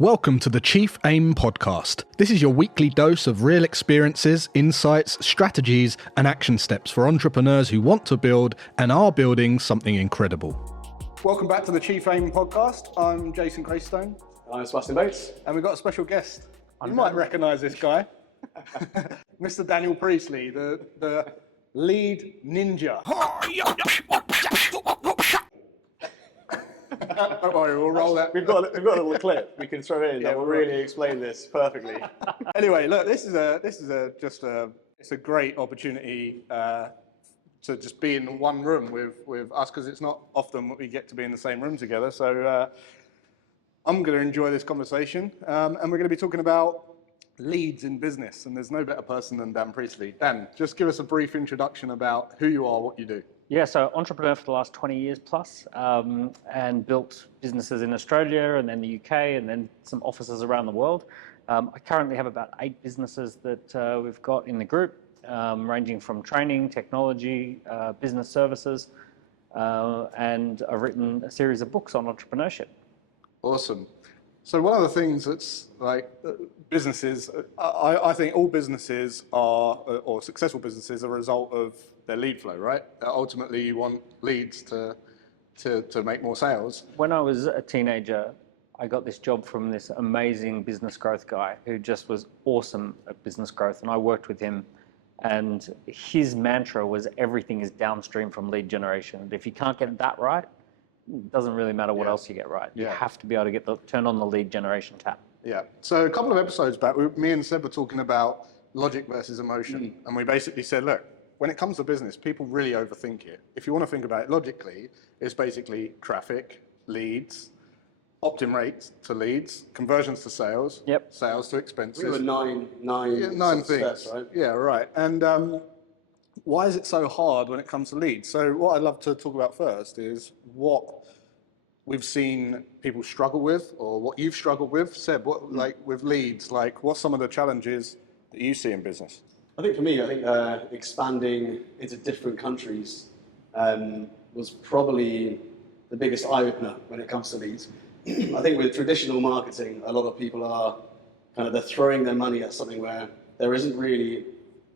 Welcome to the Chief Aim podcast. This is your weekly dose of real experiences, insights, strategies, and action steps for entrepreneurs who want to build and are building something incredible. Welcome back to the Chief Aim podcast. I'm Jason Graystone. I'm Sebastian Bates. And we've got a special guest. You might recognise this guy. Mr. Daniel Priestley, the lead ninja. Don't worry, we'll roll that. We've got a little clip we can throw in that will really explain this perfectly. Anyway, look, it's a great opportunity to just be in one room with us, because it's not often we get to be in the same room together. So I'm going to enjoy this conversation, and we're going to be talking about leads in business. And there's no better person than Dan Priestley. Dan, just give us a brief introduction about who you are, what you do. Yeah, so entrepreneur for the last 20 years plus, and built businesses in Australia and then the UK and then some offices around the world. I currently have about 8 businesses that we've got in the group, ranging from training, technology, business services, and I've written a series of books on entrepreneurship. Awesome. So one of the things that's like businesses, I think all businesses are, or successful businesses, are a result of their lead flow, right? Ultimately, you want leads to make more sales. When I was a teenager, I got this job from this amazing business growth guy who just was awesome at business growth, and I worked with him. And his mantra was everything is downstream from lead generation. If you can't get that right, it doesn't really matter what else you get right. You have to be able to turn on the lead generation tap. Yeah. So a couple of episodes back, me and Seb were talking about logic versus emotion. And we basically said, look, when it comes to business, people really overthink it. If you want to think about it logically, it's basically traffic, leads, opt-in rates to leads, conversions to sales, sales to expenses. We were nine things, right? Yeah, right. And why is it so hard when it comes to leads? So what I'd love to talk about first is what we've seen people struggle with, or what you've struggled with. Seb, what, like with leads, like what's some of the challenges that you see in business? I think for me, expanding into different countries was probably the biggest eye-opener when it comes to leads. I think with traditional marketing, a lot of people are they're throwing their money at something where there isn't really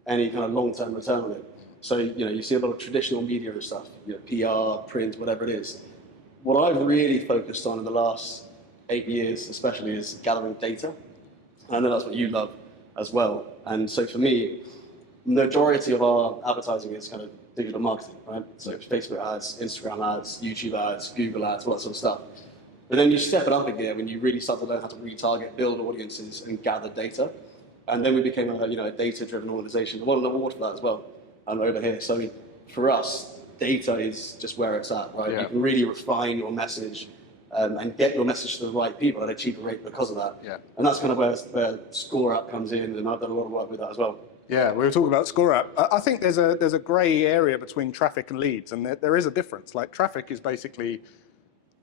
any kind of long-term return on it. So, you see a lot of traditional media and stuff, PR, print, whatever it is. What I've really focused on in the last 8 years, especially, is gathering data. And I know that's what you love as well. And so for me, the majority of our advertising is kind of digital marketing, right? So Facebook ads, Instagram ads, YouTube ads, Google ads, all that sort of stuff. But then you step it up a gear when you really start to learn how to retarget, build audiences, and gather data. And then we became a data-driven organization. I won an award for that as well, over here. So for us, data is just where it's at, right? Yeah. You can really refine your message and get your message to the right people at a cheaper rate because of that. Yeah. And that's kind of where ScoreApp comes in, and I've done a lot of work with that as well. Yeah, we were talking about ScoreApp. I think there's a grey area between traffic and leads, and there is a difference. Like traffic is basically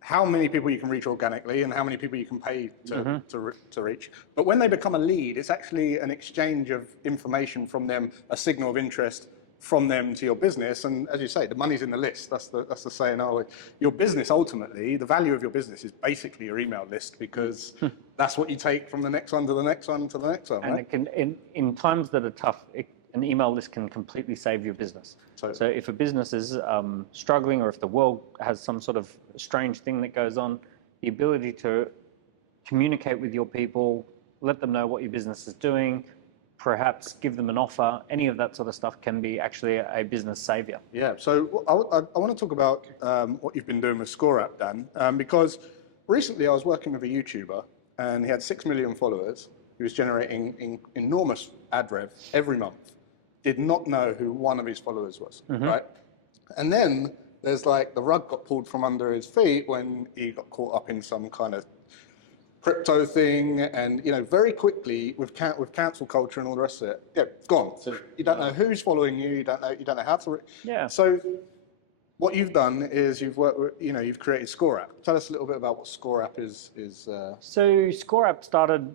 how many people you can reach organically and how many people you can pay to reach. But when they become a lead, it's actually an exchange of information from them, a signal of interest from them to your business. And as you say, the money's in the list. That's the saying. Your business, ultimately, the value of your business is basically your email list, because that's what you take from the next one to the next one to the next one. And right? it can, in times that are tough, an email list can completely save your business. So if a business is struggling, or if the world has some sort of strange thing that goes on, the ability to communicate with your people, let them know what your business is doing, perhaps give them an offer, any of that sort of stuff can be actually a business savior. Yeah, so I want to talk about what you've been doing with ScoreApp, Dan, because recently I was working with a YouTuber, and he had 6 million followers. He was generating enormous ad rev every month. Did not know who one of his followers was, right? And then there's like the rug got pulled from under his feet when he got caught up in some kind of crypto thing, and very quickly with cancel culture and all the rest of it, gone. So you don't know who's following you. You don't know how to. Yeah. So what you've done is you've created ScoreApp. Tell us a little bit about what ScoreApp is. So ScoreApp started.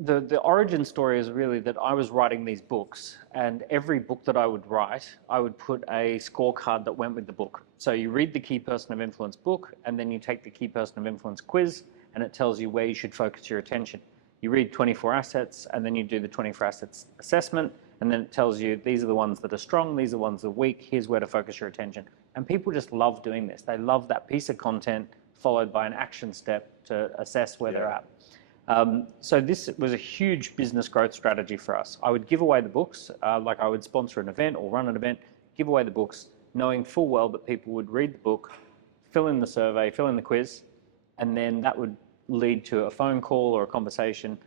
The origin story is really that I was writing these books, and every book that I would write, I would put a scorecard that went with the book. So you read the Key Person of Influence book, and then you take the Key Person of Influence quiz, and it tells you where you should focus your attention. You read 24 assets, and then you do the 24 assets assessment, and then it tells you these are the ones that are strong, these are the ones that are weak, here's where to focus your attention. And people just love doing this. They love that piece of content followed by an action step to assess where they're at. So this was a huge business growth strategy for us. I would give away the books, like I would sponsor an event or run an event, give away the books, knowing full well that people would read the book, fill in the survey, fill in the quiz, and then that would lead to a phone call or a conversation.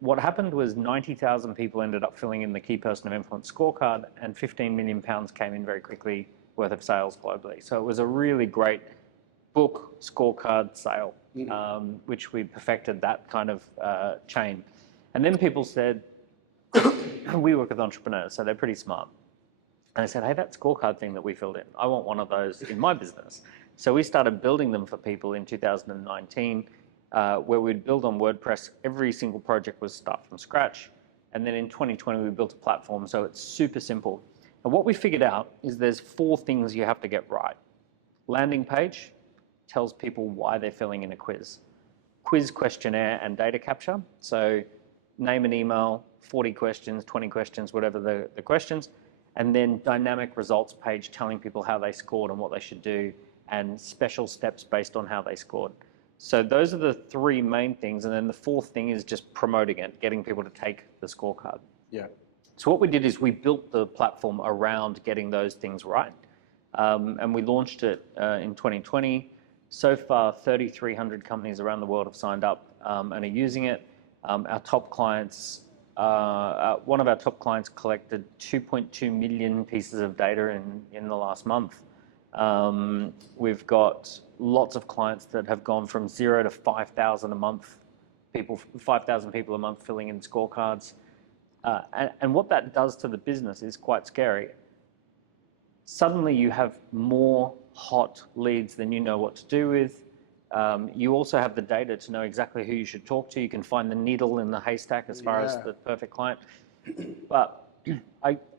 What happened was 90,000 people ended up filling in the Key Person of Influence scorecard, and £15 million came in very quickly worth of sales globally. So it was a really great book scorecard sale, which we perfected that kind of chain. And then people said, we work with entrepreneurs, so they're pretty smart. And I said, hey, that scorecard thing that we filled in, I want one of those in my business. So we started building them for people in 2019, where we'd build on WordPress. Every single project was start from scratch. And then in 2020, we built a platform, so it's super simple. And what we figured out is there's 4 things you have to get right. Landing page tells people why they're filling in a quiz. Quiz, questionnaire, and data capture. So name and email, 40 questions, 20 questions, whatever the questions. And then dynamic results page telling people how they scored and what they should do, and special steps based on how they scored. So those are the 3 main things. And then the 4th thing is just promoting it, getting people to take the scorecard. Yeah. So what we did is we built the platform around getting those things right. And we launched it in 2020. So far, 3,300 companies around the world have signed up and are using it. Our top clients, one of our top clients collected 2.2 million pieces of data in the last month. We've got lots of clients that have gone from 0 to 5,000 a month, 5,000 people a month filling in scorecards. And what that does to the business is quite scary. Suddenly you have more hot leads than you know what to do with. You also have the data to know exactly who you should talk to. You can find the needle in the haystack as far as the perfect client. But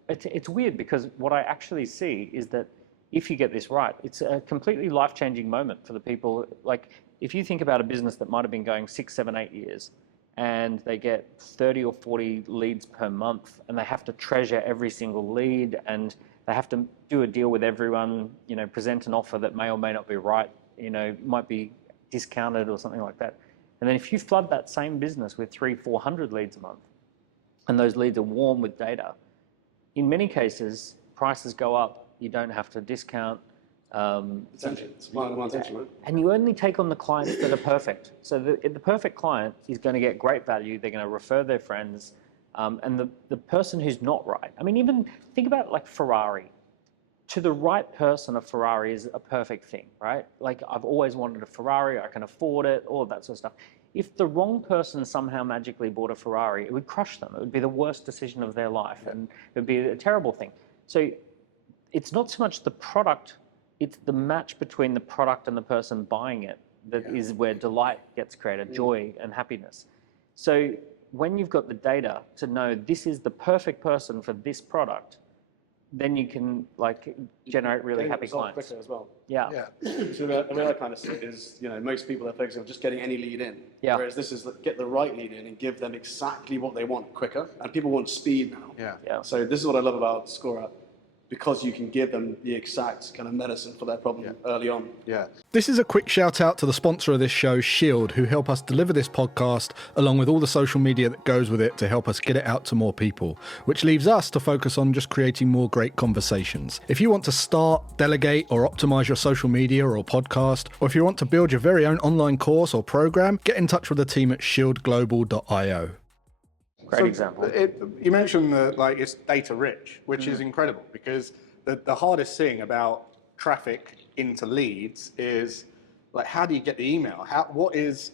it's weird, because what I actually see is that if you get this right, it's a completely life-changing moment for the people. Like, if you think about a business that might have been going 6, 7, 8 years, and they get 30 or 40 leads per month, and they have to treasure every single lead, and they have to do a deal with everyone, present an offer that may or may not be right, might be discounted or something like that. And then if you flood that same business with 300, 400 leads a month, and those leads are warm with data, in many cases, prices go up. You don't have to discount. Attention, supply and demand attention, right? And you only take on the clients that are perfect. So the perfect client is going to get great value. They're going to refer their friends. And the person who's not right, I mean, even think about like Ferrari. To the right person, a Ferrari is a perfect thing, right? Like, I've always wanted a Ferrari, I can afford it, all of that sort of stuff. If the wrong person somehow magically bought a Ferrari, it would crush them. It would be the worst decision of their life, and it would be a terrible thing. So it's not so much the product, it's the match between the product and the person buying it that is where delight gets created, joy and happiness. So when you've got the data to know this is the perfect person for this product, then you can generate really happy clients quicker as well. Yeah. So the way I kind of see it is, most people are focusing on just getting any lead in. Yeah. Whereas this is get the right lead in and give them exactly what they want quicker. And people want speed now. Yeah. So this is what I love about ScoreApp, because you can give them the exact kind of medicine for their problem early on. Yeah. This is a quick shout out to the sponsor of this show, Shield, who help us deliver this podcast, along with all the social media that goes with it to help us get it out to more people, which leaves us to focus on just creating more great conversations. If you want to start, delegate, or optimize your social media or podcast, or if you want to build your very own online course or program, get in touch with the team at shieldglobal.io. Great example. You mentioned that it's data rich, which is incredible, because the hardest thing about traffic into leads is how do you get the email? What is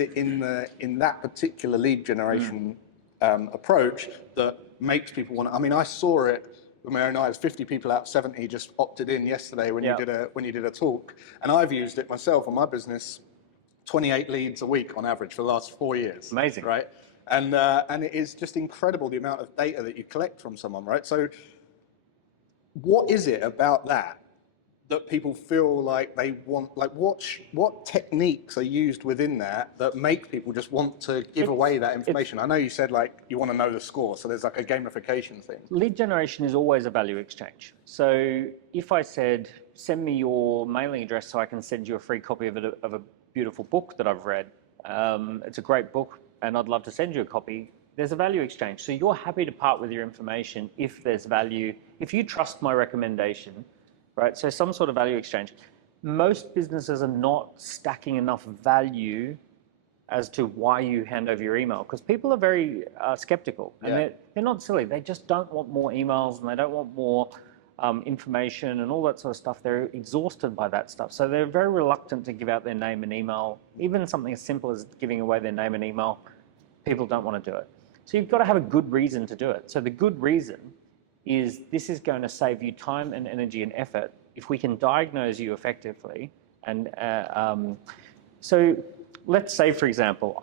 it in that particular lead generation approach that makes people want to? I mean, I saw it with my own eyes. 50 people out of 70 just opted in yesterday when you did a talk, and I've used it myself on my business. 28 leads a week on average for the last 4 years. Amazing, right? And it is just incredible the amount of data that you collect from someone, right? So what is it about that that people feel like they want, like what techniques are used within that make people just want to give away that information? I know you said like you want to know the score, so there's like a gamification thing. Lead generation is always a value exchange. So if I said, send me your mailing address so I can send you a free copy of a beautiful book that I've read. It's a great book and I'd love to send you a copy. There's a value exchange. So you're happy to part with your information if there's value, if you trust my recommendation, right? So some sort of value exchange. Most businesses are not stacking enough value as to why you hand over your email, because people are very skeptical, and they're not silly. They just don't want more emails and they don't want more information and all that sort of stuff. They're exhausted by that stuff. So they're very reluctant to give out their name and email. Even something as simple as giving away their name and email, people don't want to do it. So you've got to have a good reason to do it. So the good reason is this is going to save you time and energy and effort if we can diagnose you effectively. And so let's say, for example,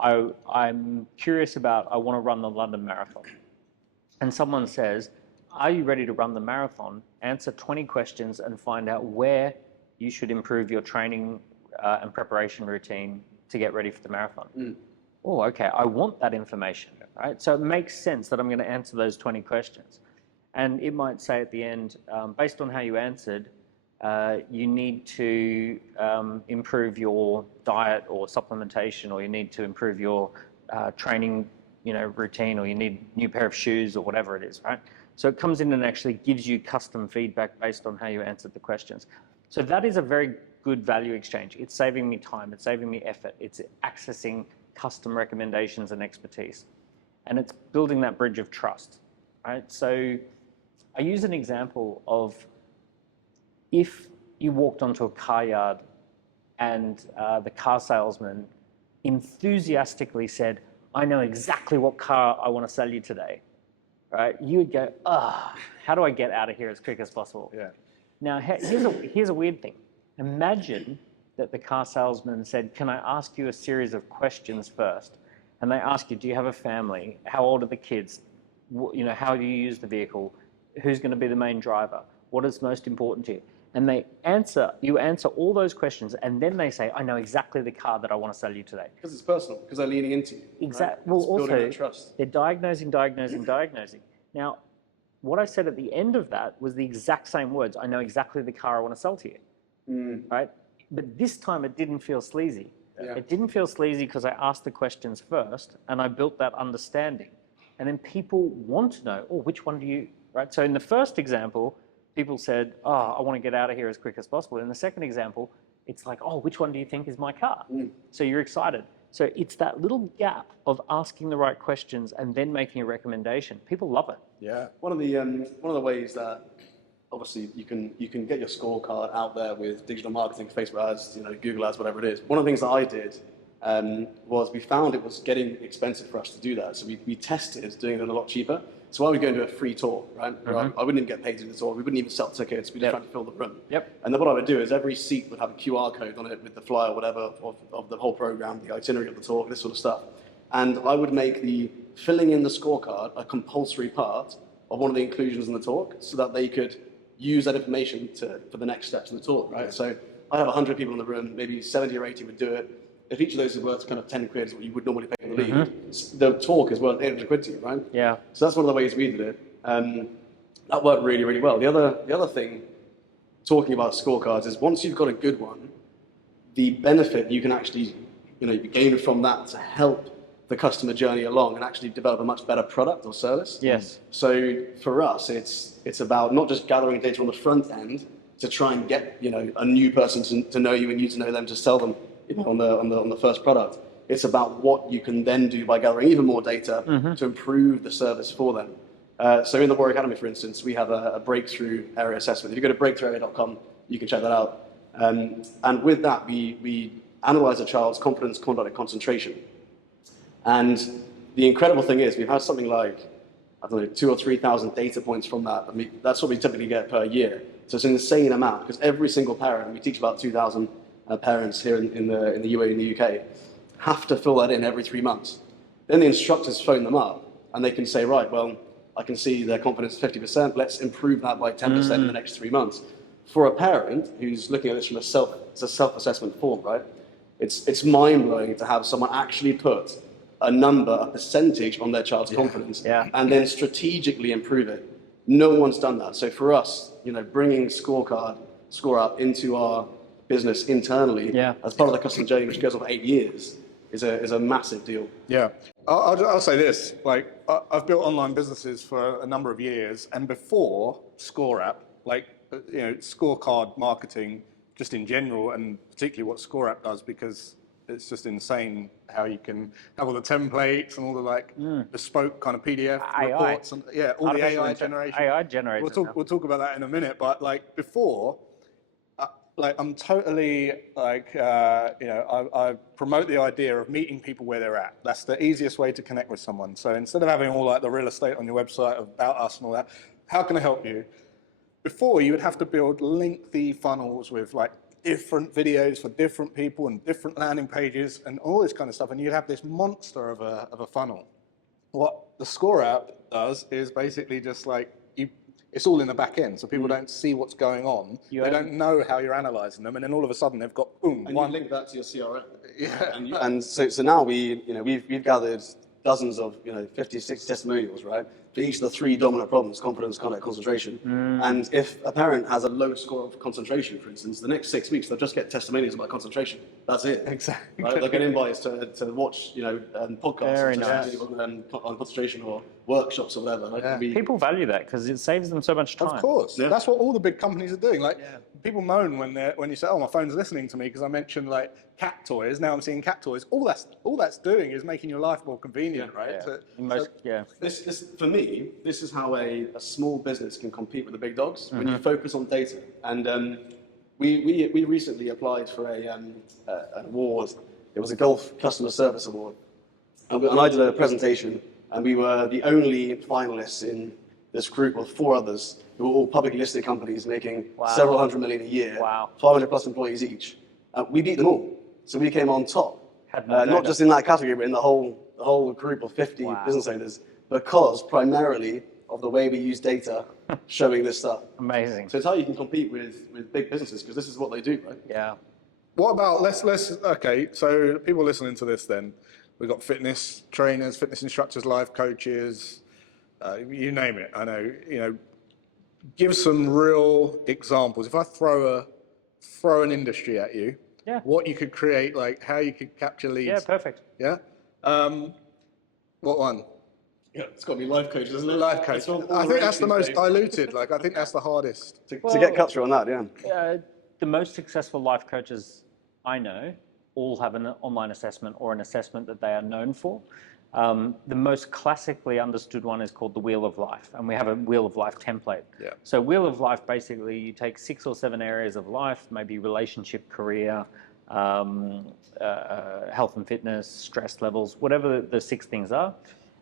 I'm curious about, I want to run the London Marathon. And someone says, are you ready to run the marathon? Answer 20 questions and find out where you should improve your training and preparation routine to get ready for the marathon. Oh, okay, I want that information, right? So it makes sense that I'm going to answer those 20 questions. And it might say at the end, based on how you answered, you need to improve your diet or supplementation, or you need to improve your training, routine, or you need a new pair of shoes, or whatever it is, right? So it comes in and actually gives you custom feedback based on how you answered the questions. So that is a very good value exchange. It's saving me time, it's saving me effort, it's accessing custom recommendations and expertise, and it's building that bridge of trust, right? So I use an example of if you walked onto a car yard and the car salesman enthusiastically said, I know exactly what car I want to sell you today, right? You would go, how do I get out of here as quick as possible? Yeah. Now, here's a weird thing. Imagine that the car salesman said, can I ask you a series of questions first? And they ask you, do you have a family? How old are the kids? How do you use the vehicle? Who's going to be the main driver? What is most important to you? And you answer all those questions, and then they say, I know exactly the car that I want to sell you today. Because it's personal, because they're leaning into you. Exactly. Right? Well, it's building also, that trust. they're diagnosing. Now, what I said at the end of that was the exact same words. I know exactly the car I want to sell to you, right? But this time it didn't feel sleazy. Yeah. It didn't feel sleazy because I asked the questions first, and I built that understanding. And then people want to know, which one do you, right? So in the first example, people said, I want to get out of here as quick as possible. In the second example, it's like, which one do you think is my car? So you're excited. So it's that little gap of asking the right questions and then making a recommendation. People love it. Yeah. One of the ways that obviously you can get your scorecard out there with digital marketing, Facebook ads, Google ads, whatever it is. One of the things that I did was we found it was getting expensive for us to do that. So we tested doing it a lot cheaper. So I would go and do a free tour, right? I wouldn't even get paid to do the tour. We wouldn't even sell tickets. We just tried to fill the room. And then what I would do is every seat would have a QR code on it with the flyer or whatever of the whole program, the itinerary of the talk, this sort of stuff. And I would make the filling in the scorecard a compulsory part of one of the inclusions in the talk so that they could use that information for the next steps in the talk, right? So I'd have 100 people in the room, maybe 70 or 80 would do it. If each of those is worth kind of 10 quid, is what you would normally pay for the lead, the talk is worth 800 quid to you, right? Yeah. So that's one of the ways we did it. That worked really, really well. The other thing, talking about scorecards, is once you've got a good one, the benefit you can actually, gain from that to help the customer journey along and actually develop a much better product or service. Yes. So for us, it's about not just gathering data on the front end to try and get a new person to know you and you to know them to sell them on the first product. It's about what you can then do by gathering even more data to improve the service for them. So in the Warrior Academy, for instance, we have a breakthrough area assessment. If you go to breakthrougharea.com, you can check that out. And with that, we analyze a child's confidence, conduct, and concentration. And the incredible thing is we've had something like, 2,000 or 3,000 data points from that. I mean, that's what we typically get per year. So it's an insane amount because every single parent, we teach about 2,000 parents here in the UAE and the UK, have to fill that in every 3 months. Then the instructors phone them up and they can say, right, well, I can see their confidence is 50%. Let's improve that by 10% in the next 3 months. For a parent who's looking at this from it's a self-assessment form, right? It's mind-blowing to have someone actually put a number, a percentage on their child's confidence, and then strategically improve it. No one's done that. So for us, bringing ScoreApp into our business internally as part of the customer journey, which goes on for 8 years, is a massive deal. Yeah, I'll say this: like I've built online businesses for a number of years, and before ScoreApp, scorecard marketing, just in general, and particularly what ScoreApp does, because it's just insane how you can have all the templates and all the bespoke kind of PDF reports and all the AI generation. AI generated. We'll talk about that in a minute. But before, I'm totally I promote the idea of meeting people where they're at. That's the easiest way to connect with someone. So instead of having all the real estate on your website about us and all that, how can I help you? Before, you would have to build lengthy funnels with different videos for different people and different landing pages and all this kind of stuff, and you'd have this monster of a funnel. What the ScoreApp does is basically just it's all in the back end, so people don't see what's going on. They don't know how you're analyzing them, and then all of a sudden they've got boom. And you link that to your CRM. Yeah. And so now we've gathered dozens of 50, 60 testimonials, right? For each of the 3 dominant problems: confidence, conduct, concentration. And if a parent has a low score of concentration, for instance, the next 6 weeks they'll just get testimonials about concentration. That's it. Exactly. Right? They'll get invites to watch podcasts Very nice. on concentration or workshops or whatever. People value that because it saves them so much time. Of course, that's what all the big companies are doing. People moan when you say, "Oh, my phone's listening to me because I mentioned cat toys." Now I'm seeing cat toys. All that's doing is making your life more convenient, right? This for me, this is how a small business can compete with the big dogs when you focus on data. And we recently applied for an award. It was a Golf Customer Service Award, and I did a presentation, and we were the only finalists in this group of 4 others who were all publicly listed companies making several hundred million a year, 500 plus employees each. We beat them all, so we came on top. Not just in that category, but in the whole group of 50 business owners, because primarily of the way we use data showing this stuff. Amazing. So it's how you can compete with big businesses, because this is what they do, right? Yeah. What about okay, so people listening to this then, we've got fitness trainers, fitness instructors, life coaches, you name it. I know, give some real examples. If I throw an industry at you, what you could create, how you could capture leads. Yeah, perfect. Yeah? What one? Yeah, it's got to be life coaches, isn't it? Life coach. I think that's the most diluted. I think that's the hardest. To get cut through on that, yeah. The most successful life coaches I know all have an online assessment or an assessment that they are known for. The most classically understood one is called the Wheel of Life, and we have a Wheel of Life template. Yeah. So Wheel of Life, basically, you take 6 or 7 areas of life, maybe relationship, career, health and fitness, stress levels, whatever the 6 things are,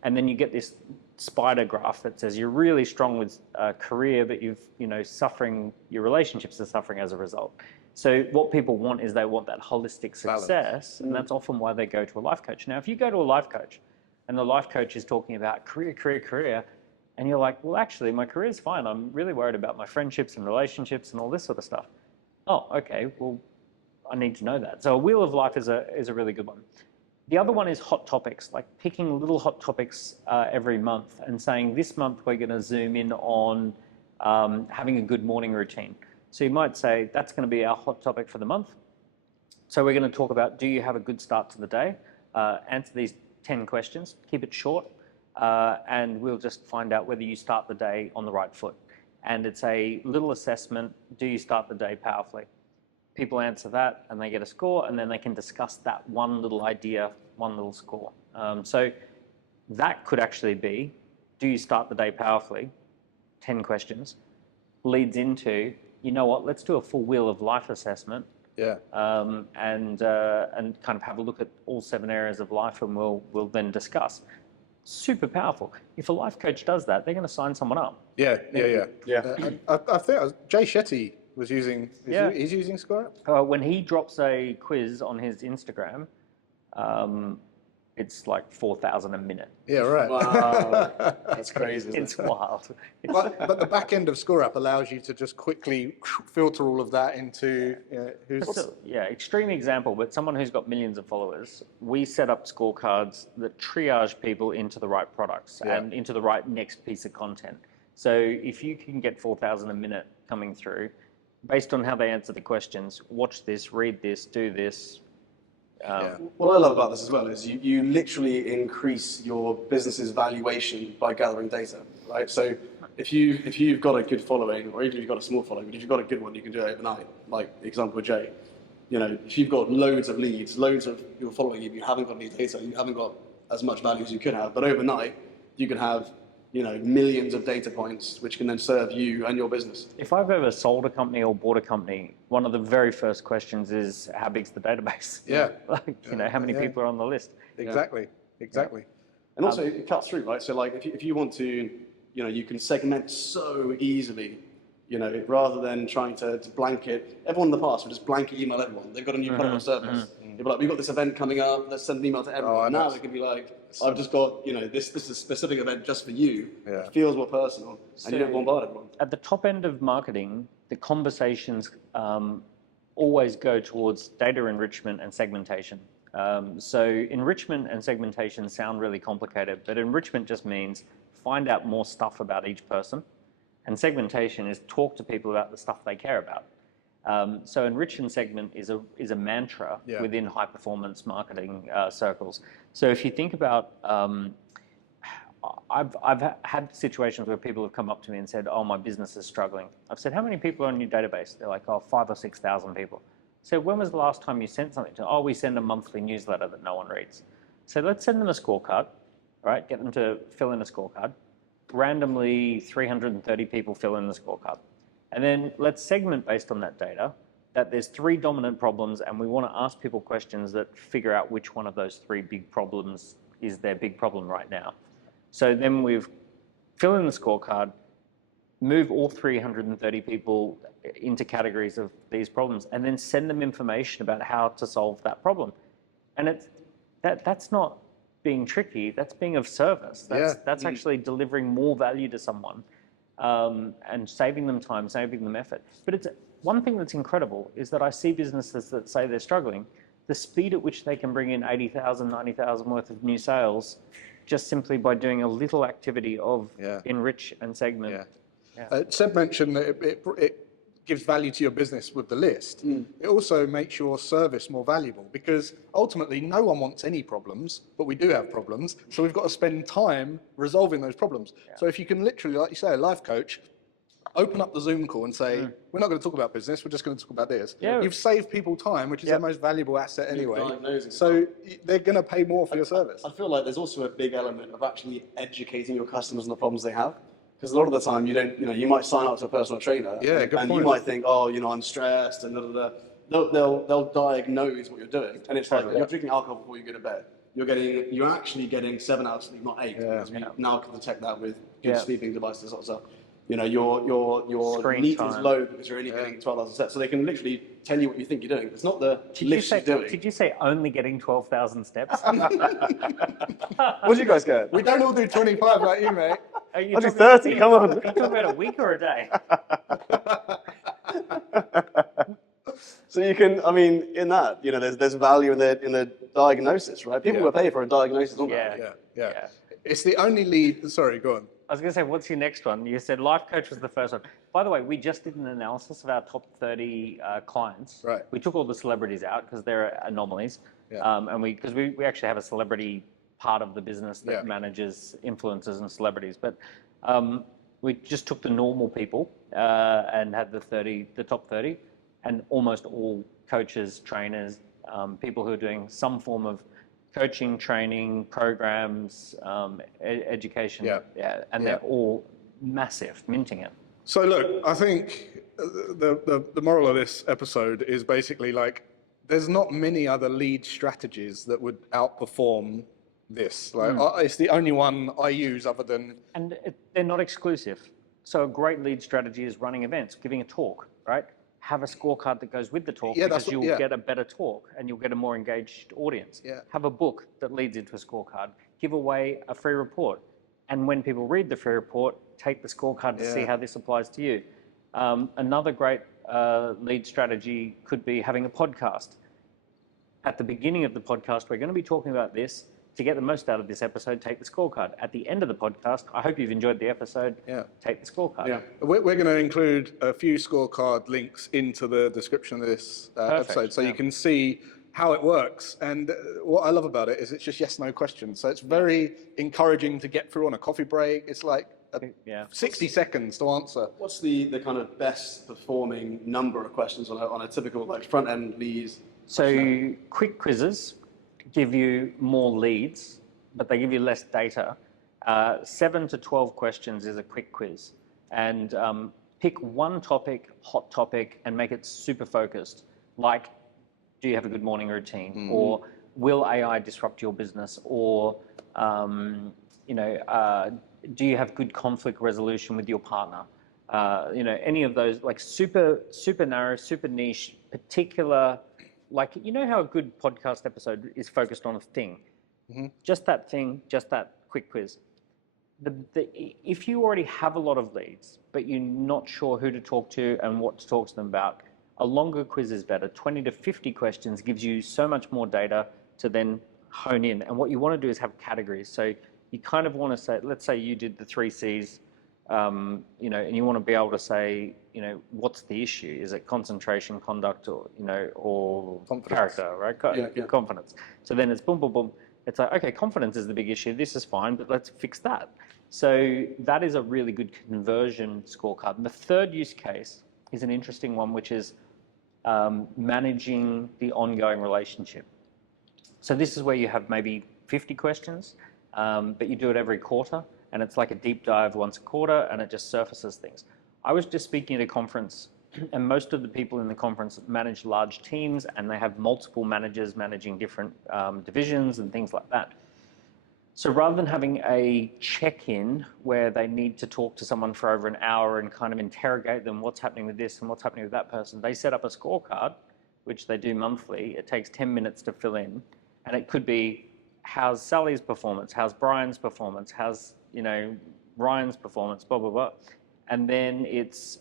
and then you get this spider graph that says you're really strong with career, but your relationships are suffering as a result. So what people want is they want that holistic success, and that's often why they go to a life coach. Now, if you go to a life coach and the life coach is talking about career, and you're like, well, actually, my career's fine. I'm really worried about my friendships and relationships and all this sort of stuff. Oh, okay, well, I need to know that. So a Wheel of Life is a really good one. The other one is hot topics, like picking little hot topics every month and saying, this month we're going to zoom in on having a good morning routine. So you might say, that's going to be our hot topic for the month. So we're going to talk about, do you have a good start to the day? Answer these 10 questions, keep it short, and we'll just find out whether you start the day on the right foot. And it's a little assessment, do you start the day powerfully? People answer that and they get a score, and then they can discuss that one little idea, one little score. So that could actually be, do you start the day powerfully? 10 questions. Leads into, you know what, let's do a full Wheel of Life assessment. Yeah. And kind of have a look at all 7 areas of life, and we'll then discuss. Super powerful. If a life coach does that, they're going to sign someone up. Yeah. I think Jay Shetty was using. He's using ScoreApp. When he drops a quiz on his Instagram, it's like 4,000 a minute. Yeah, right. Wow, that's crazy. Isn't It's it? wild. But the back end of ScoreApp allows you to just quickly filter all of that into who's. So, yeah, extreme example, but someone who's got millions of followers, we set up scorecards that triage people into the right products and into the right next piece of content. So if you can get 4,000 a minute coming through, based on how they answer the questions, watch this, read this, do this. What I love about this as well is you literally increase your business's valuation by gathering data, right? So if you've got a good following, or even if you've got a small following, but if you've got a good one, you can do it overnight. Like the example with Jay, if you've got loads of leads, loads of people following you, you haven't got any data, you haven't got as much value as you could have. But overnight, you can have millions of data points, which can then serve you and your business. If I've ever sold a company or bought a company, one of the very first questions is, how big's the database? Yeah. How many people are on the list? Exactly. And also, it cuts through, right? So, like, if you want to, you can segment so easily, rather than trying to blanket. Everyone in the past would just blanket email everyone. They've got a new product or service. They'd be like, we've got this event coming up, let's send an email to everyone. Now it can be like, I've just got, this is a specific event just for you. Yeah. It feels more personal, and you don't bombard everyone. At the top end of marketing, the conversations always go towards data enrichment and segmentation. So enrichment and segmentation sound really complicated, but enrichment just means find out more stuff about each person. And segmentation is talk to people about the stuff they care about. So enrich and segment is a mantra within high performance marketing circles. So if you think about, I've had situations where people have come up to me and said, "Oh, my business is struggling." I've said, "How many people are on your database?" They're like, "Oh, 5,000 or 6,000 people." So when was the last time you sent something to them? "Oh, we send a monthly newsletter that no one reads." So let's send them a scorecard, right? Get them to fill in a scorecard. Randomly, 330 people fill in the scorecard. And then let's segment based on that data that there's 3 dominant problems, and we want to ask people questions that figure out which one of those 3 big problems is their big problem right now. So then we've fill in the scorecard, move all 330 people into categories of these problems, and then send them information about how to solve that problem. And that's not being tricky, that's being of service. That's actually delivering more value to someone and saving them time, saving them effort. But it's one thing that's incredible is that I see businesses that say they're struggling, the speed at which they can bring in 80,000, 90,000 worth of new sales just simply by doing a little activity of enrich and segment. Seb mentioned that it gives value to your business with the list. It also makes your service more valuable because ultimately no one wants any problems, but we do have problems. So we've got to spend time resolving those problems. So if you can literally, like you say, a life coach, open up the Zoom call and say, we're not going to talk about business, we're just going to talk about this. You've saved people time, which is their most valuable asset anyway. So they're going to pay more for your service. I feel like there's also a big element of actually educating your customers on the problems they have. Because a lot of the time you don't, you might sign up to a personal trainer and you might think, oh, I'm stressed and they'll diagnose what you're doing. And it's like, you're drinking alcohol before you go to bed. You're actually getting 7 hours sleep, not 8, because we now can detect that with good sleeping devices. So, your Screen NEAT time. is low because you're only getting 12 hours of steps. So they can literally tell you what you think you're doing. It's not the list you're doing. Did you say only getting 12,000 steps? What do you guys get? We don't all do 25 like you, mate. Are you I do talking 30, come on. Are you talking about a week or a day? So you can, in that, there's value in the diagnosis, right? People will pay for a diagnosis, don't they? Yeah. It's the only lead. Sorry, go on. I was going to say, what's your next one? You said life coach was the first one. By the way, we just did an analysis of our top 30 clients. Right. We took all the celebrities out because they're anomalies. And because we actually have a celebrity part of the business that manages influencers and celebrities. But we just took the normal people and had the top 30, and almost all coaches, trainers, people who are doing some form of coaching, training, programs, education, and they're all massive, minting it. So look, I think the moral of this episode is basically like, there's not many other lead strategies that would outperform this. Like, it's the only one I use other than... And they're not exclusive. So a great lead strategy is running events, giving a talk, right? have a scorecard that goes with the talk Yeah, because you'll yeah. get a better talk and you'll get a more engaged audience. Yeah. Have a book that leads into a scorecard. Give away a free report. And when people read the free report, take the scorecard to see how this applies to you. Another great lead strategy could be having a podcast. At the beginning of the podcast, we're going to be talking about this. To get the most out of this episode, take the scorecard. At the end of the podcast, I hope you've enjoyed the episode. Take the scorecard. Yeah. We're going to include a few scorecard links into the description of this episode, so you can see how it works. And what I love about it is it's just yes/no questions. So it's very encouraging to get through on a coffee break. It's like 60 seconds to answer. What's the kind of best performing number of questions on a typical like front end lead? So quick quizzes give you more leads, but they give you less data. 7 to 12 questions is a quick quiz. And pick one topic, hot topic, and make it super focused. Like, do you have a good morning routine? Or will AI disrupt your business? Or, do you have good conflict resolution with your partner? Any of those, like super narrow, super niche, particular. Like, you know how a good podcast episode is focused on a thing? Just that thing, just that quick quiz. If you already have a lot of leads, but you're not sure who to talk to and what to talk to them about, a longer quiz is better. 20 to 50 questions gives you so much more data to then hone in. And what you want to do is have categories. So you kind of want to say, let's say you did the 3 C's, and you want to be able to say, what's the issue? Is it concentration, conduct, or character, right? Confidence. So then it's boom, boom, boom. It's like, okay, confidence is the big issue. This is fine, but let's fix that. So that is a really good conversion scorecard. And the third use case is an interesting one, which is managing the ongoing relationship. So this is where you have maybe 50 questions, but you do it every quarter. And it's like a deep dive once a quarter, and it just surfaces things. I was just speaking at a conference, and most of the people in the conference manage large teams, and they have multiple managers managing different divisions and things like that. So rather than having a check-in where they need to talk to someone for over an hour and kind of interrogate them, what's happening with this and what's happening with that person, they set up a scorecard, which they do monthly. It takes 10 minutes to fill in, and it could be, how's Sally's performance? How's Brian's performance? How's Ryan's performance, blah, blah, blah. And then it's,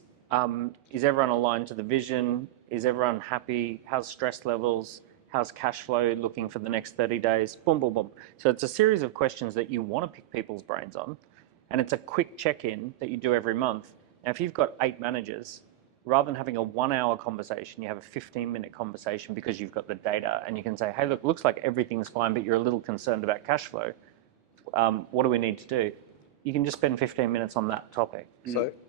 is everyone aligned to the vision? Is everyone happy? How's stress levels? How's cash flow looking for the next 30 days? Boom, boom, boom. So it's a series of questions that you want to pick people's brains on. And it's a quick check-in that you do every month. Now, if you've got 8 managers, rather than having a 1-hour conversation, you have a 15-minute conversation because you've got the data, and you can say, hey, look, looks like everything's fine, but you're a little concerned about cash flow. What do we need to do? You can just spend 15 minutes on that topic.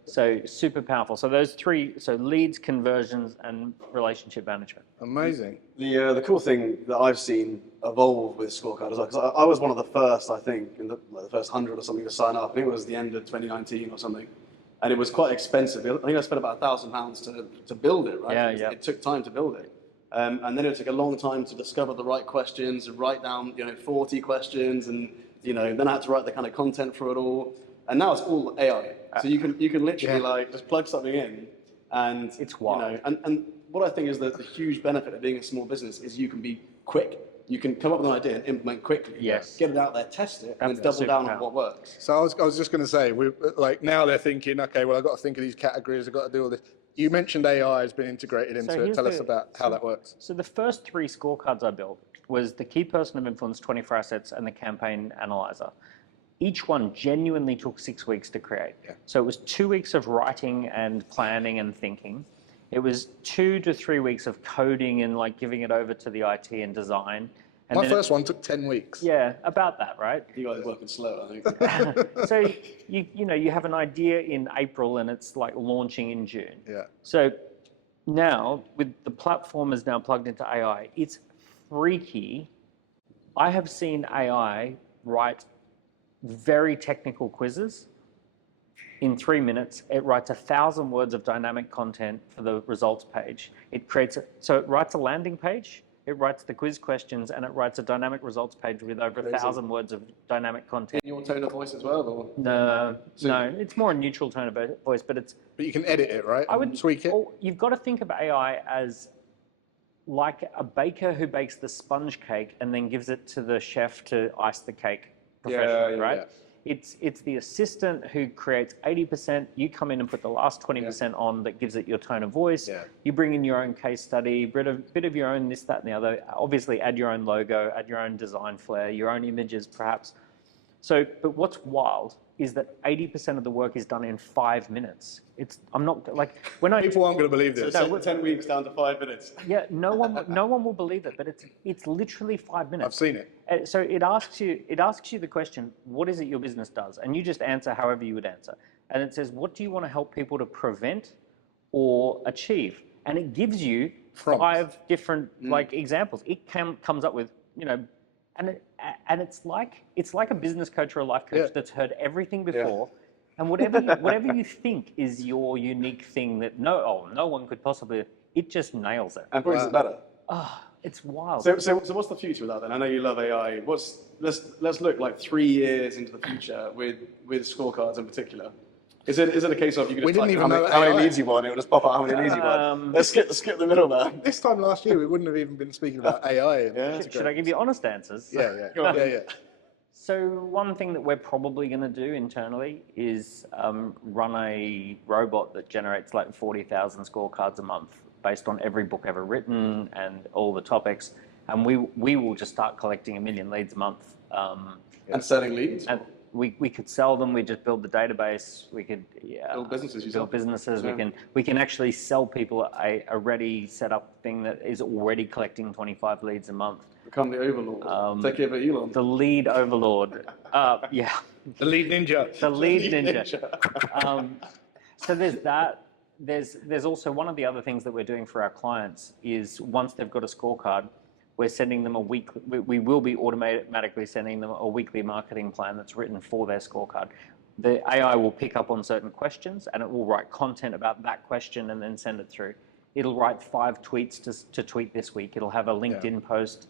So super powerful. So those 3, so leads, conversions, and relationship management. Amazing. The cool thing that I've seen evolve with scorecard is because I was one of the first, I think, in the first 100 or something to sign up. I think it was the end of 2019 or something. And it was quite expensive. I think I spent about £1,000 to build it, right? It took time to build it. And then it took a long time to discover the right questions, and write down 40 questions, and then I had to write the kind of content for it all. And now it's all AI. So you can literally just plug something in, and it's wild. And what I think is that the huge benefit of being a small business is you can be quick. You can come up with an idea and implement quickly. Yes. Get it out there, test it, and then double down on what works. So I was just going to say, now they're thinking, okay, well, I've got to think of these categories, I've got to do all this. You mentioned AI has been integrated into it. Tell us about how that works. So the first 3 scorecards I built was the key person of influence, 24 assets, and the campaign analyzer. Each one genuinely took 6 weeks to create. So it was 2 weeks of writing and planning and thinking. It was 2 to 3 weeks of coding and like giving it over to the IT and design. And My first one took 10 weeks. Yeah, about that, right? You guys are working slow, I think. So you have an idea in April and it's like launching in June. Yeah. So now with the platform is now plugged into AI, it's freaky. I have seen AI write very technical quizzes. In 3 minutes, it writes 1,000 words of dynamic content for the results page. It writes a landing page. it writes the quiz questions, and it writes a dynamic results page with over 1,000 words of dynamic content. In your tone of voice as well, or? No, it's more a neutral tone of voice, but it's... But you can edit it, right? I would tweak it. You've got to think of AI as like a baker who bakes the sponge cake and then gives it to the chef to ice the cake professionally, right? Yeah. It's the assistant who creates 80%. You come in and put the last 20% on that gives it your tone of voice. Yeah. You bring in your own case study, bit of your own this, that, and the other. Obviously, add your own logo, add your own design flair, your own images, perhaps. So, but what's wild is that 80% of the work is done in 5 minutes. I'm not like when I people aren't going to believe this. So 10 weeks down to 5 minutes. Yeah, no one will believe it, but it's literally 5 minutes. I've seen it. So it asks you the question, what is it your business does, and you just answer however you would answer, and it says, what do you want to help people to prevent or achieve, and it gives you 5 different like examples. It comes up with and it's like a business coach or a life coach that's heard everything before. Yeah. And whatever you think is your unique thing that no one could possibly, it just nails it. And brings it better. Oh, it's wild. So what's the future of that then? I know you love AI. Let's look like 3 years into the future with scorecards in particular. Is it a case of you can just type how many leads you want, it will just pop out how many leads you want? Let's skip the middle man. This time last year we wouldn't have even been speaking about AI. Should I give you honest answers? Yeah. So one thing that we're probably going to do internally is run a robot that generates like 40,000 scorecards a month based on every book ever written and all the topics, and we will just start collecting 1 million leads a month. And selling leads? And we could sell them. We just build the database. We could build businesses. Build businesses. Yeah. We can actually sell people a ready set up thing that is already collecting 25 leads a month. Become the overlord. Take over Elon. The lead overlord. Yeah. The lead ninja. The lead ninja. So there's that. There's also one of the other things that we're doing for our clients is once they've got a scorecard, we're sending them we will be automatically sending them a weekly marketing plan that's written for their scorecard. The AI will pick up on certain questions and it will write content about that question and then send it through. It'll write 5 tweets to tweet this week. It'll have a LinkedIn post.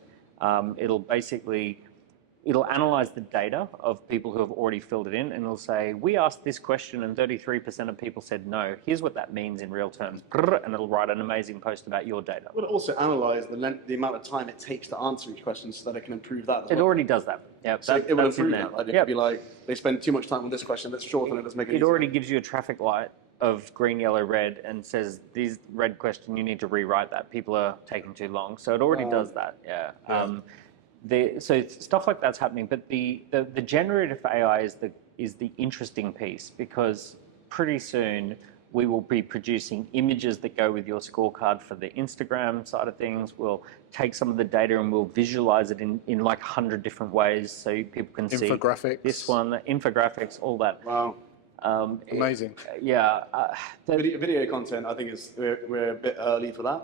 It'll analyze the data of people who have already filled it in, and it'll say, we asked this question and 33% of people said no. Here's what that means in real terms. And it'll write an amazing post about your data. Will it also analyze the amount of time it takes to answer each question so that it can improve that? It already does that. Yeah, so it will improve that. Right? It could be like, they spend too much time on this question, let's shorten it, let's make it easier. It already gives you a traffic light of green, yellow, red, and says, these red question, you need to rewrite that. People are taking too long. So it already does that, yeah. So stuff like that's happening, but the generative AI is the interesting piece, because pretty soon we will be producing images that go with your scorecard for the Instagram side of things. We'll take some of the data and we'll visualize it in like 100 different ways so people can see this one, the infographics, all that. Wow. Amazing. Video content, I think we're a bit early for that.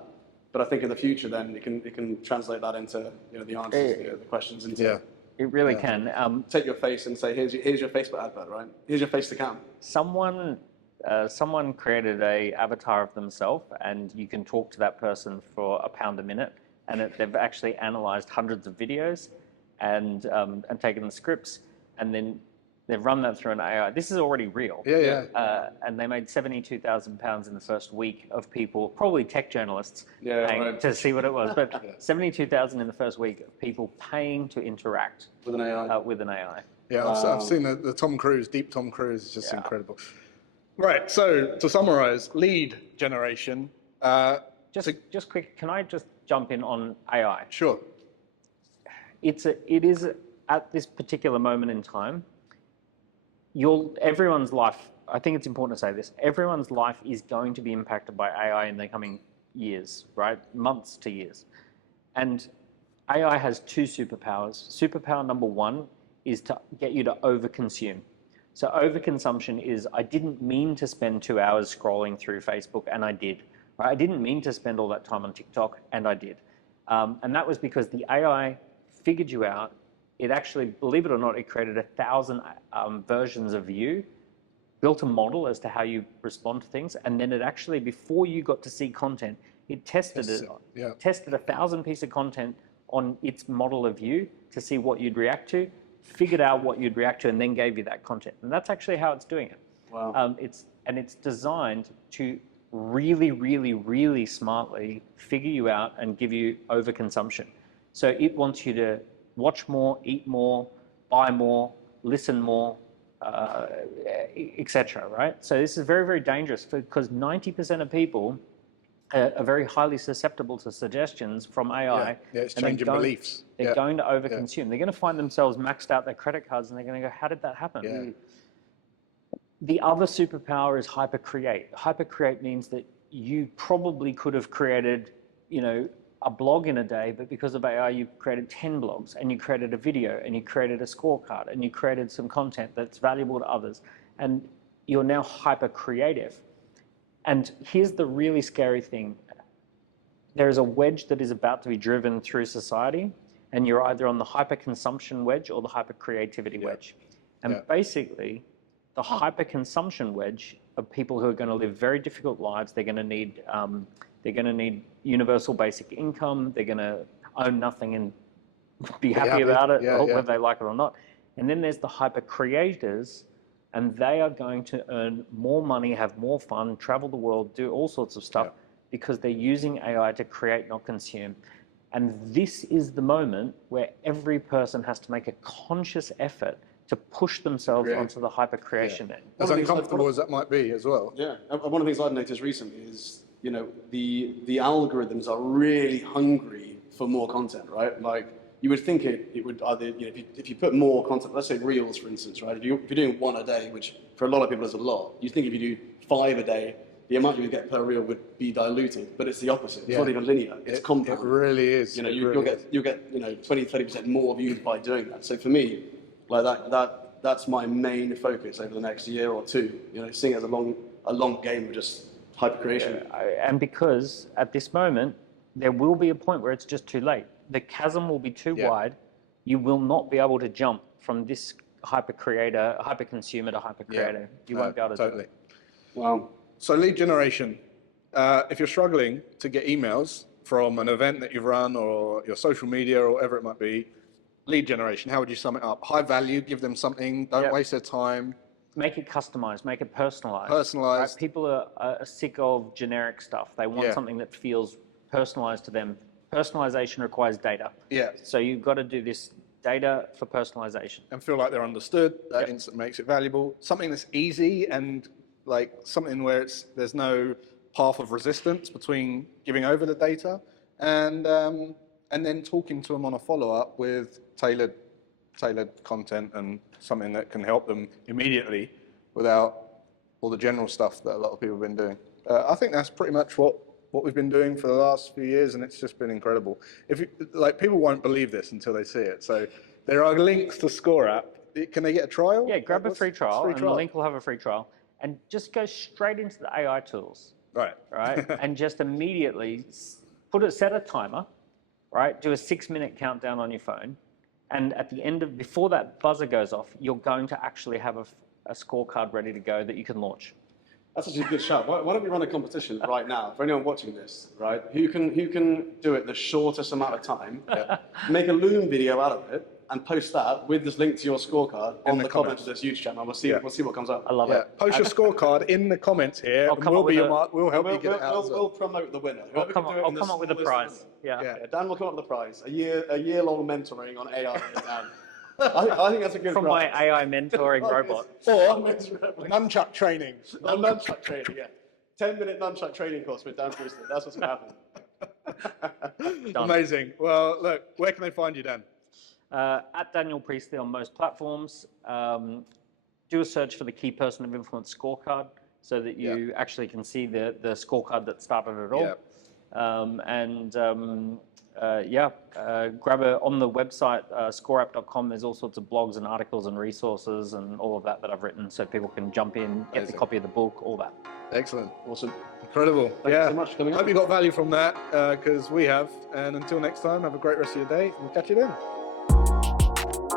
But I think in the future, then it can translate that into the answers, the questions into. It really can. Take your face and say, here's your Facebook advert, right? Here's your face to cam. Someone created a avatar of themselves, and you can talk to that person for £1 a minute, and they've actually analysed hundreds of videos, and taken the scripts, and then they've run that through an AI. This is already real. And they made £72,000 in the first week of people, probably tech journalists, paying to see what it was. But 72,000 in the first week of people paying to interact with an AI. Yeah, I've seen the Tom Cruise, Deep Tom Cruise is just incredible. Right, so to summarize, lead generation. Just quick, can I just jump in on AI? Sure. It is at this particular moment in time, everyone's life, I think it's important to say this, everyone's life is going to be impacted by AI in the coming years, right? Months to years. And AI has 2 superpowers. Superpower number 1 is to get you to overconsume. So overconsumption is, I didn't mean to spend 2 hours scrolling through Facebook, and I did. Right? I didn't mean to spend all that time on TikTok, and I did. And that was because the AI figured you out. It actually, believe it or not, it created 1,000 versions of you, built a model as to how you respond to things, and then it actually, before you got to see content, It tested it, Yeah. tested 1,000 pieces of content on its model of you to see what you'd react to, figured out what you'd react to, and then gave you that content. And that's actually how it's doing it. Wow. It's designed to really, really, really smartly figure you out and give you overconsumption. So it wants you to watch more, eat more, buy more, listen more, etc. Right? So this is very, very dangerous because 90% of people are very highly susceptible to suggestions from AI. Yeah, it's changing beliefs. They're going to overconsume. They're going to find themselves maxed out their credit cards, and they're going to go, "How did that happen?" Yeah. The other superpower is hypercreate. Hypercreate means that you probably could have created, a blog in a day, but because of AI, you created 10 blogs, and you created a video, and you created a scorecard, and you created some content that's valuable to others, and you're now hyper creative. And here's the really scary thing. There is a wedge that is about to be driven through society, and you're either on the hyper-consumption wedge or the hyper-creativity wedge. And basically, the hyper-consumption wedge of people who are going to live very difficult lives. They're going to need universal basic income. They're going to own nothing and be happy about it, whether they like it or not. And then there's the hyper-creators, and they are going to earn more money, have more fun, travel the world, do all sorts of stuff because they're using AI to create, not consume. And this is the moment where every person has to make a conscious effort to push themselves onto the hyper-creation end. As uncomfortable as that might be as well. Yeah, one of the things I've noticed recently is, the algorithms are really hungry for more content, right? Like, you would think it would either, if you put more content, let's say Reels, for instance, right? If you're doing 1 a day, which for a lot of people is a lot, you'd think if you do 5 a day, the amount you would get per reel would be diluted, but it's the opposite. It's not even linear. It's compound. It really is. You'll get 20, 30% more views by doing that. So for me, like that's my main focus over the next year or two. Seeing it as a long game of just hyper creation. And because at this moment there will be a point where it's just too late. The chasm will be too wide. You will not be able to jump from this hyper consumer to hyper creator. You won't be able to do it. Wow. So lead generation. If you're struggling to get emails from an event that you've run or your social media or whatever it might be, lead generation, how would you sum it up? High value, give them something, don't waste their time. Make it customized, make it personalized. Personalized. Right? People are sick of generic stuff. They want something that feels personalized to them. Personalization requires data. Yeah. So you've got to do this data for personalization. And feel like they're understood. That instantly makes it valuable. Something that's easy and like something where there's no path of resistance between giving over the data and then talking to them on a follow-up with tailored content and something that can help them immediately without all the general stuff that a lot of people have been doing. I think that's pretty much what we've been doing for the last few years, and it's just been incredible. People won't believe this until they see it. So there are links to ScoreApp. Can they get a trial? Yeah, grab a free trial, and the link will have a free trial, and just go straight into the AI tools. Right. And just immediately set a timer, right? Do a 6-minute countdown on your phone. And at the end before that buzzer goes off, you're going to actually have a scorecard ready to go that you can launch. That's actually a good shout. Why don't we run a competition right now for anyone watching this, right? Who can do it the shortest amount of time, make a Loom video out of it, and post that with this link to your scorecard on the comments of this YouTube channel. We'll see what comes up. I love it. Post your scorecard in the comments here. We'll help you get it out. We'll promote the winner. I'll come up with a prize. Yeah, Dan will come up with a prize. A year-long mentoring on AI with Dan. I think that's a good From prize. my AI mentoring robot. Or nunchuck training. Nunchuck training, 10-minute nunchuck training course with Dan Priestley. That's what's going to happen. Amazing. Well, look, where can they find you, Dan? At Daniel Priestley on most platforms. Do a search for the Key Person of Influence scorecard so that you actually can see the scorecard that started it all. Grab it on the website, scoreapp.com. There's all sorts of blogs and articles and resources and all of that I've written so people can jump in, get the copy of the book, all that. Excellent. Awesome. Incredible. Thank you so much for coming on. Hope you got value from that because we have. And until next time, have a great rest of your day. We'll catch you then.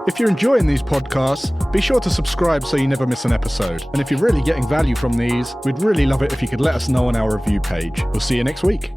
If you're enjoying these podcasts, be sure to subscribe so you never miss an episode. And if you're really getting value from these, we'd really love it if you could let us know on our review page. We'll see you next week.